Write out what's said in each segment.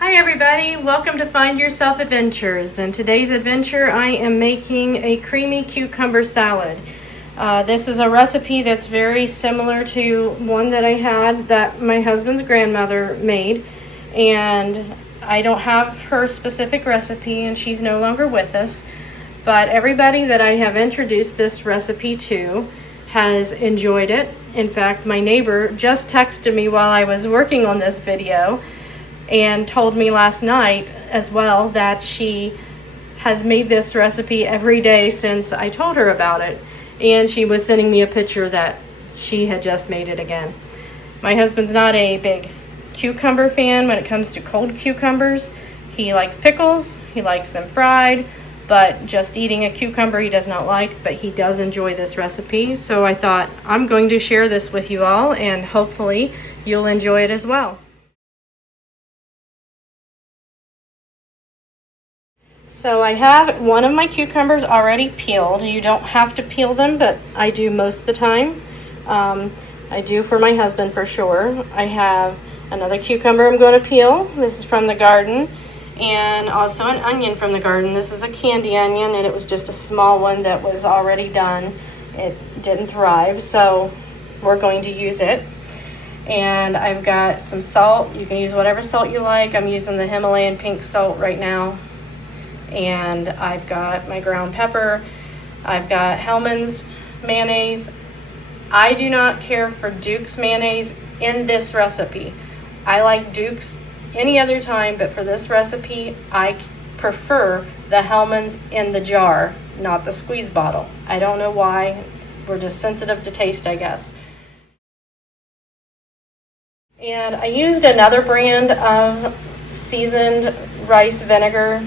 Hi everybody, welcome to Find Yourself Adventures. In today's adventure I am making a creamy cucumber salad. This is a recipe that's very similar to one that I had that my husband's grandmother made, and I don't have her specific recipe and she's no longer with us, but everybody that I have introduced this recipe to has enjoyed it. In fact, my neighbor just texted me while I was working on this video and told me last night as well that she has made this recipe every day since I told her about it. And she was sending me a picture that she had just made it again. My husband's not a big cucumber fan when it comes to cold cucumbers. He likes pickles, he likes them fried, but just eating a cucumber he does not like, but he does enjoy this recipe. So I thought I'm going to share this with you all and hopefully you'll enjoy it as well. So I have one of my cucumbers already peeled. You don't have to peel them, but I do most of the time. I do for my husband for sure. I have another cucumber I'm going to peel. This is from the garden. And also an onion from the garden. This is a candy onion, and it was just a small one that was already done. It didn't thrive, so we're going to use it. And I've got some salt. You can use whatever salt you like. I'm using the Himalayan pink salt right now. And I've got my ground pepper. I've got Hellmann's mayonnaise. I do not care for Duke's mayonnaise in this recipe. I like Duke's any other time, but for this recipe, I prefer the Hellmann's in the jar, not the squeeze bottle. I don't know why. We're just sensitive to taste, I guess. And I used another brand of seasoned rice vinegar,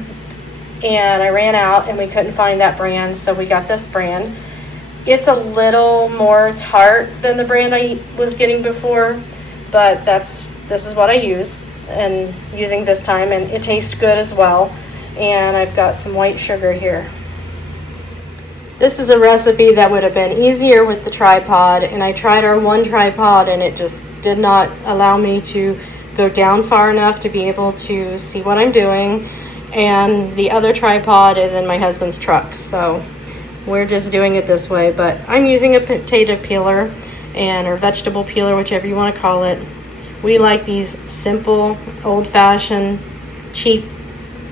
and I ran out and we couldn't find that brand, so we got this brand. It's a little more tart than the brand I was getting before, but this is what I use and using this time, and it tastes good as well. And I've got some white sugar here. This is a recipe that would have been easier with the tripod, and I tried our one tripod and it just did not allow me to go down far enough to be able to see what I'm doing. And the other tripod is in my husband's truck, so we're just doing it this way. But I'm using a potato peeler or vegetable peeler, whichever you want to call it. We like these simple, old-fashioned, cheap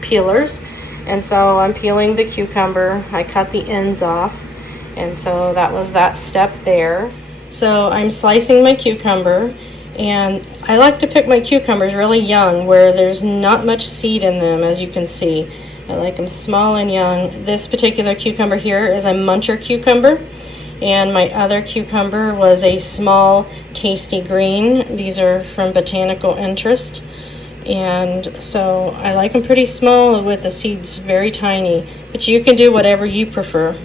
peelers. And so I'm peeling the cucumber. I cut the ends off, and so that was that step there. So I'm slicing my cucumber, and I like to pick my cucumbers really young where there's not much seed in them, as you can see. I like them small and young. This particular cucumber here is a muncher cucumber, and my other cucumber was a small tasty green. These are from Botanical Interest, and so I like them pretty small with the seeds very tiny, but you can do whatever you prefer.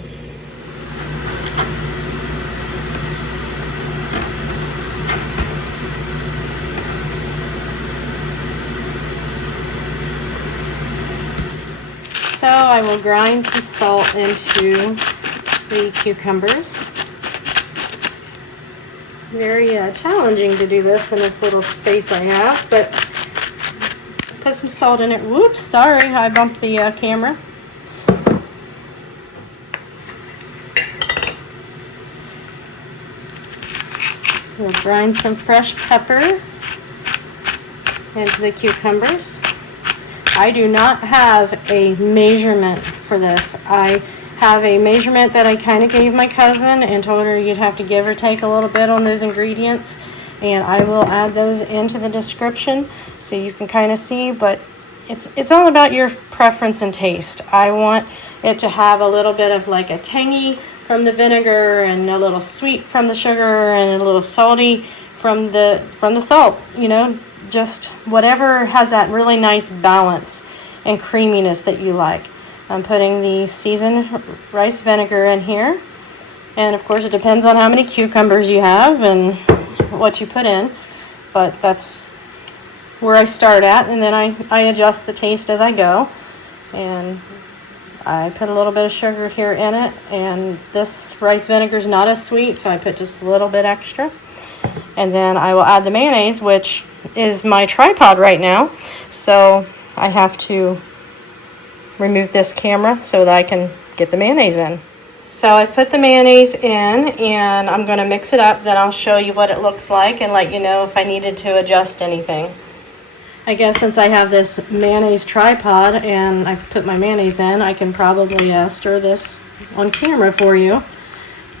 So I will grind some salt into the cucumbers. Very challenging to do this in this little space I have, but put some salt in it. Whoops, sorry, I bumped the camera. We'll grind some fresh pepper into the cucumbers. I do not have a measurement for this. I have a measurement that I kind of gave my cousin and told her you'd have to give or take a little bit on those ingredients, and I will add those into the description so you can kind of see, but it's all about your preference and taste. I want it to have a little bit of like a tangy from the vinegar and a little sweet from the sugar and a little salty from the salt, you know, just whatever has that really nice balance and creaminess that you like. I'm putting the seasoned rice vinegar in here, and of course it depends on how many cucumbers you have and what you put in, but that's where I start at, and then I adjust the taste as I go. And I put a little bit of sugar here in it, and this rice vinegar is not as sweet, so I put just a little bit extra. And then I will add the mayonnaise, which is my tripod right now. So I have to remove this camera so that I can get the mayonnaise in. So I've put the mayonnaise in and I'm going to mix it up. Then I'll show you what it looks like and let you know if I needed to adjust anything. I guess since I have this mayonnaise tripod and I've put my mayonnaise in, I can probably stir this on camera for you.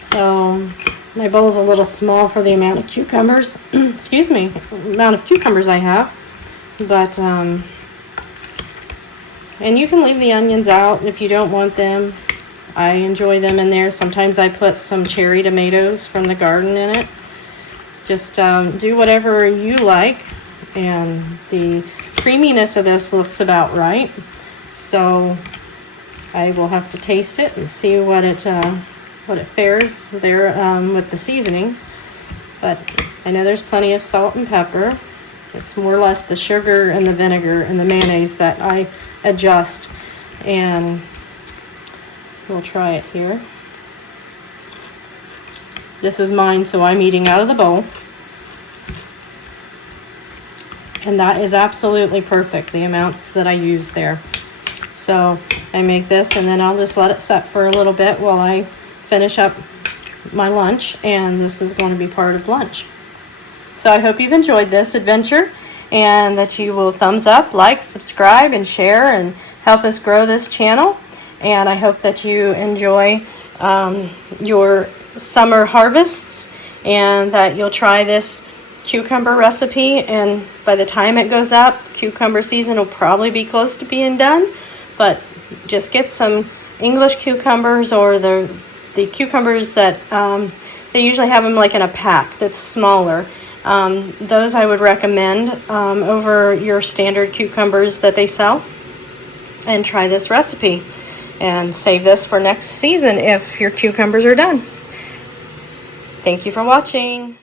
So my bowl's a little small for the amount of cucumbers, excuse me, amount of cucumbers I have. But, and you can leave the onions out if you don't want them. I enjoy them in there. Sometimes I put some cherry tomatoes from the garden in it. Just do whatever you like. And the creaminess of this looks about right. So I will have to taste it and see what it fares there with the seasonings. But I know there's plenty of salt and pepper. It's more or less the sugar and the vinegar and the mayonnaise that I adjust. And we'll try it here. This is mine, so I'm eating out of the bowl. And that is absolutely perfect, the amounts that I use there. So I make this and then I'll just let it set for a little bit while I finish up my lunch, and this is going to be part of lunch. So I hope you've enjoyed this adventure and that you will thumbs up, like, subscribe, and share and help us grow this channel. And I hope that you enjoy your summer harvests and that you'll try this cucumber recipe, and by the time it goes up, cucumber season will probably be close to being done. But just get some English cucumbers, or the cucumbers that they usually have them like in a pack that's smaller. Those I would recommend over your standard cucumbers that they sell. And try this recipe and save this for next season if your cucumbers are done. Thank you for watching.